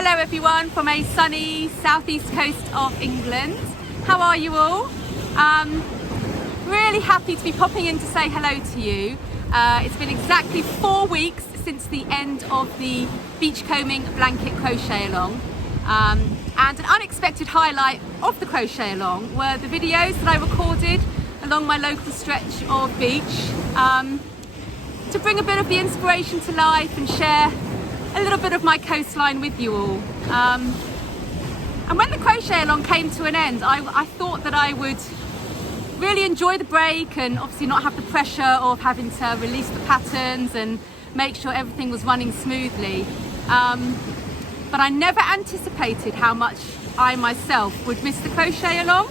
Hello everyone from a sunny southeast coast of England. How are you all? Really happy to be popping in to say hello to you. It's been exactly 4 weeks since the end of the Beachcombing Blanket Crochet Along. And an unexpected highlight of the crochet along were the videos that I recorded along my local stretch of beach to bring a bit of the inspiration to life and share a little bit of my coastline with you all. And when the crochet along came to an end, I thought that I would really enjoy the break and obviously not have the pressure of having to release the patterns and make sure everything was running smoothly. But I never anticipated how much I myself would miss the crochet along.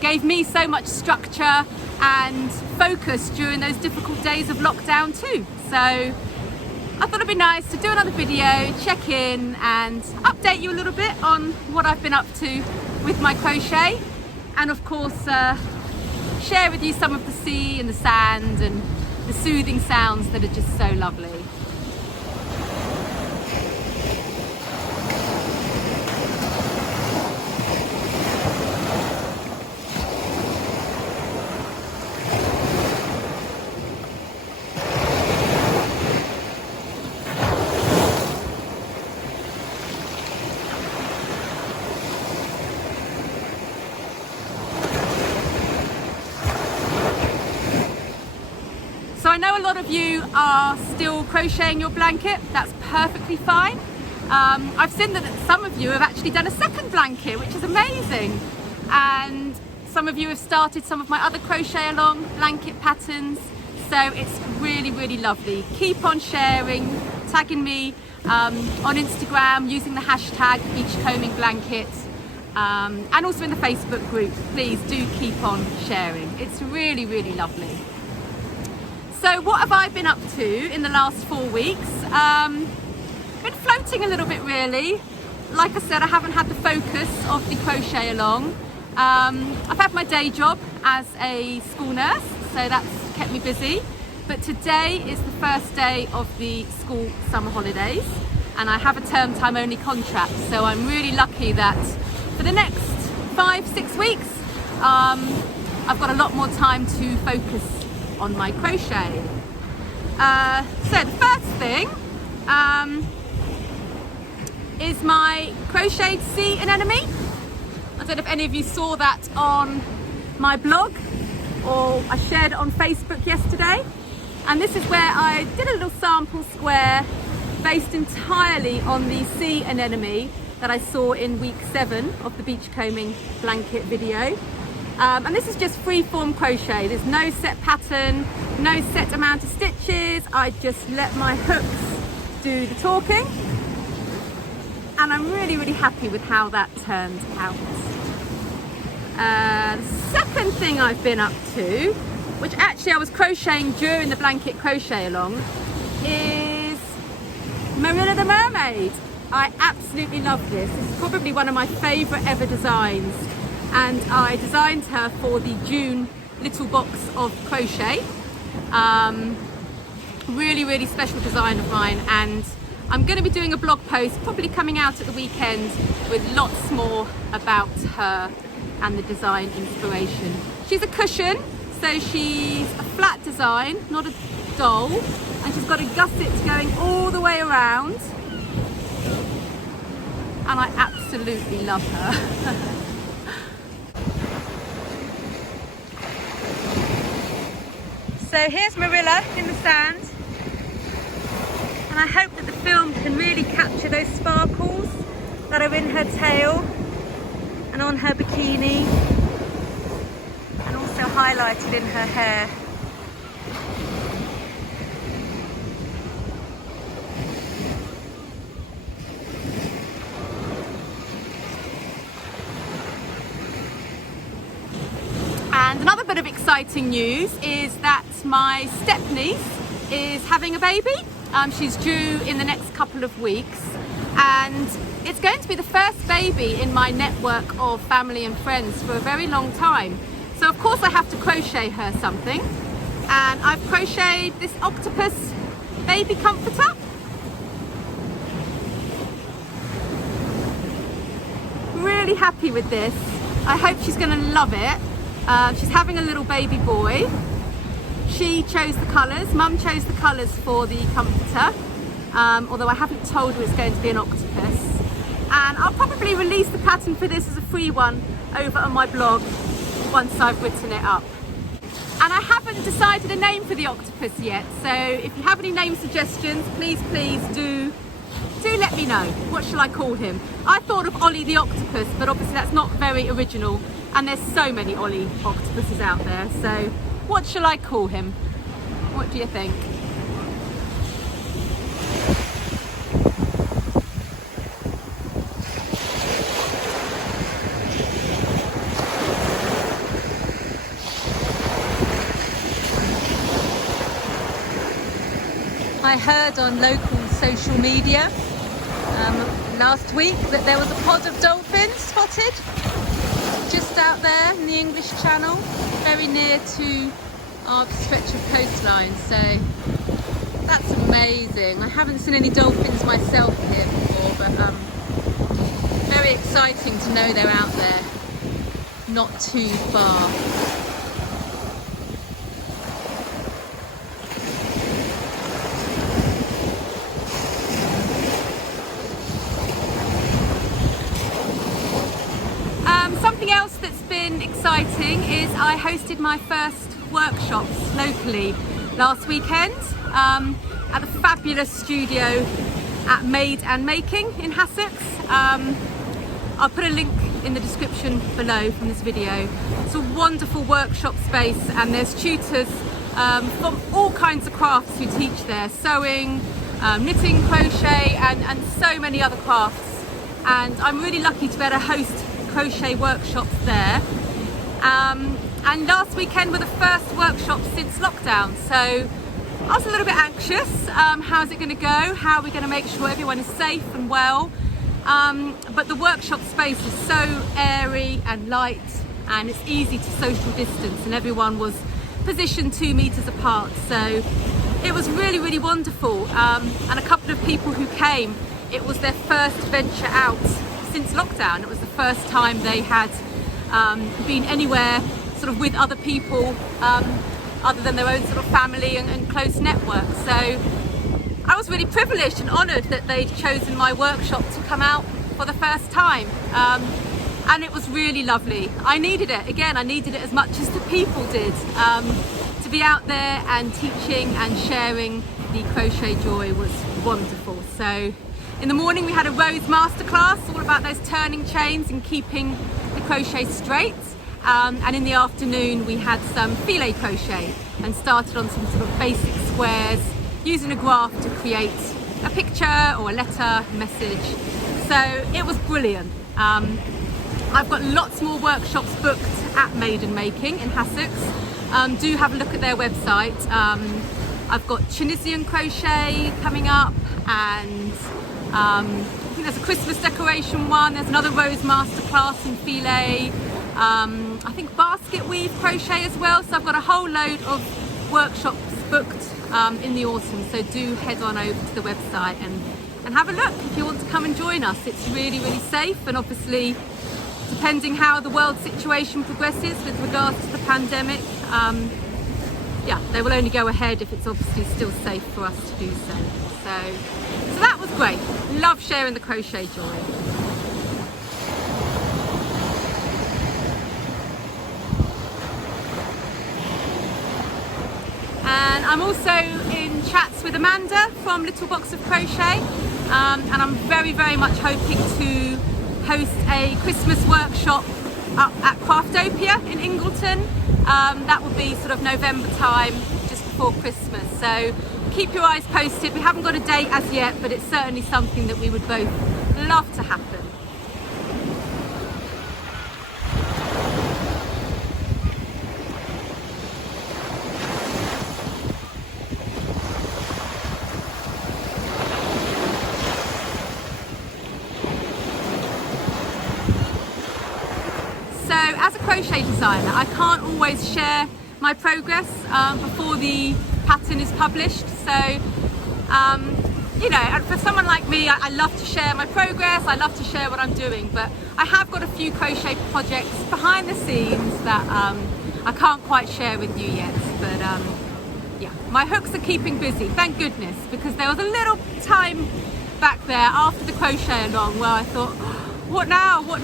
Gave me so much structure and focus during those difficult days of lockdown too. So I thought it'd be nice to do another video, check in and update you a little bit on what I've been up to with my crochet, and of course share with you some of the sea and the sand and the soothing sounds that are just so lovely. So I know a lot of you are still crocheting your blanket. That's perfectly fine. I've seen that some of you have actually done a second blanket, which is amazing. And some of you have started some of my other crochet along blanket patterns. So it's really, really lovely. Keep on sharing, tagging me on Instagram using the hashtag Beachcombing Blanket, and also in the Facebook group. Please do keep on sharing. It's really, really lovely. So what have I been up to in the last 4 weeks? Been floating a little bit really. Like I said, I haven't had the focus of the crochet along. I've had my day job as a school nurse, so that's kept me busy. But today is the first day of the school summer holidays and I have a term time only contract. So I'm really lucky that for the next 5-6 weeks, I've got a lot more time to focus on my crochet. So the first thing is my crocheted sea anemone. I don't know if any of you saw that on my blog or I shared it on Facebook yesterday. And this is where I did a little sample square based entirely on the sea anemone that I saw in week 7 of the Beachcombing Blanket video. And this is just free-form crochet. There's no set pattern, no set amount of stitches. I just let my hooks do the talking. And I'm really, really happy with how that turned out. The second thing I've been up to, which actually I was crocheting during the blanket crochet along, is Marilla the Mermaid. I absolutely love this. This is probably one of my favourite ever designs. And I designed her for the June little box of crochet. Really, really special design of mine, and I'm going to be doing a blog post probably coming out at the weekend with lots more about her and the design inspiration. She's a cushion, so she's a flat design, not a doll, and she's got a gusset going all the way around, and I absolutely love her. So here's Marilla in the sand, and I hope that the film can really capture those sparkles that are in her tail and on her bikini and also highlighted in her hair. And another bit of exciting news is that my step-niece is having a baby. She's due in the next couple of weeks, and it's going to be the first baby in my network of family and friends for a very long time. So of course I have to crochet her something, and I've crocheted this octopus baby comforter. really happy with this. I hope she's going to love it. She's having a little baby boy. She chose the colours, Mum chose the colours for the comforter, although I haven't told her it's going to be an octopus. And I'll probably release the pattern for this as a free one over on my blog once I've written it up. And I haven't decided a name for the octopus yet, so if you have any name suggestions, please do let me know. What shall I call him? I thought of Ollie the octopus, but obviously that's not very original, and there's so many Ollie octopuses out there, so what shall I call him? What do you think? I heard on local social media last week that there was a pod of dolphins spotted just out there in the English Channel, very near to our stretch of coastline, so that's amazing. I haven't seen any dolphins myself here before, but very exciting to know they're out there, not too far. Something else that's been exciting is I hosted my first workshops locally last weekend at the fabulous studio at Made and Making in Hassocks. I'll put a link in the description below from this video. It's a wonderful workshop space, and there's tutors from all kinds of crafts who teach there: sewing, knitting, crochet, and so many other crafts. And I'm really lucky to be able to host crochet workshops there, and last weekend were the first workshops since lockdown, so I was a little bit anxious. How's it going to go? How are we going to make sure everyone is safe and well? But the workshop space is so airy and light, and it's easy to social distance, and everyone was positioned 2 meters apart, so it was really, really wonderful. And a couple of people who came, it was their first venture out since lockdown. It was the first time they had been anywhere sort of with other people other than their own sort of family and close network. So I was really privileged and honoured that they'd chosen my workshop to come out for the first time, and it was really lovely. I needed it. Again, I needed it as much as the people did, to be out there and teaching and sharing the crochet joy was wonderful. So in the morning we had a rose masterclass all about those turning chains and keeping the crochet straight, and in the afternoon we had some filet crochet and started on some sort of basic squares using a graph to create a picture or a letter, message. So it was brilliant. I've got lots more workshops booked at Made and Making in Hassocks. Do have a look at their website. I've got Tunisian crochet coming up, and I think there's a Christmas decoration one, there's another rose masterclass in filet, I think basket weave crochet as well. So I've got a whole load of workshops booked in the autumn, so do head on over to the website and have a look if you want to come and join us. It's really, really safe, and obviously depending how the world situation progresses with regards to the pandemic, yeah, they will only go ahead if it's obviously still safe for us to do so. So that was great. Love sharing the crochet joy. And I'm also in chats with Amanda from Little Box of Crochet, and I'm very, very much hoping to host a Christmas workshop up at Craftopia in Ingleton. That will be sort of November time, just before Christmas. So keep your eyes posted. We haven't got a date as yet, but it's certainly something that we would both love to happen. So as a crochet designer, I can't always share my progress before the pattern is published. So you know, and for someone like me, I love to share my progress, I love to share what I'm doing, but I have got a few crochet projects behind the scenes that I can't quite share with you yet, but yeah, my hooks are keeping busy, thank goodness, because there was a little time back there after the crochet along where I thought, what now, and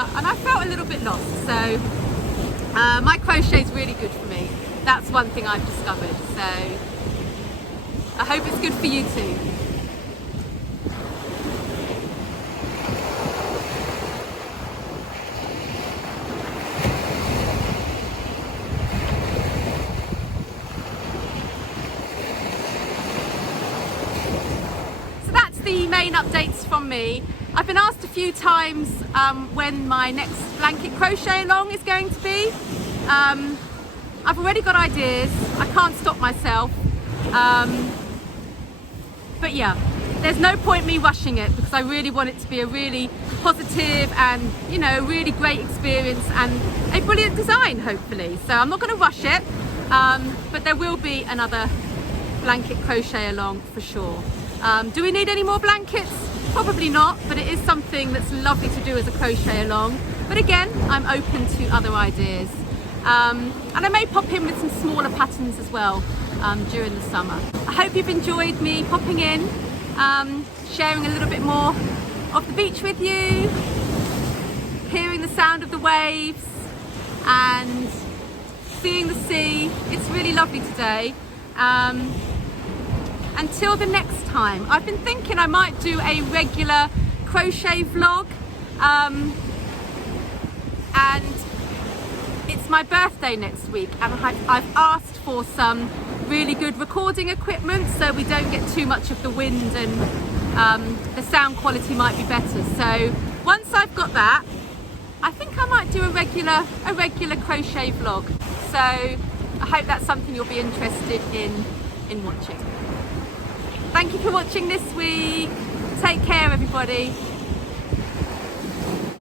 I felt a little bit lost. So my crochet is really good for me. That's one thing I've discovered, so I hope it's good for you too. So that's the main updates from me. I've been asked a few times when my next blanket crochet along is going to be. I've already got ideas, I can't stop myself, but yeah, there's no point me rushing it because I really want it to be a really positive and, you know, really great experience and a brilliant design hopefully. So I'm not going to rush it, but there will be another blanket crochet along for sure. Do we need any more blankets? Probably not, but it is something that's lovely to do as a crochet along. But again, I'm open to other ideas. And I may pop in with some smaller patterns as well during the summer. I hope you've enjoyed me popping in, sharing a little bit more of the beach with you, hearing the sound of the waves and seeing the sea. It's really lovely today. Until the next time, I've been thinking I might do a regular crochet vlog, and it's my birthday next week, and I've asked for some really good recording equipment so we don't get too much of the wind and the sound quality might be better. So once I've got that, I think I might do a regular crochet vlog. So I hope that's something you'll be interested in watching. Thank you for watching this week. Take care, everybody.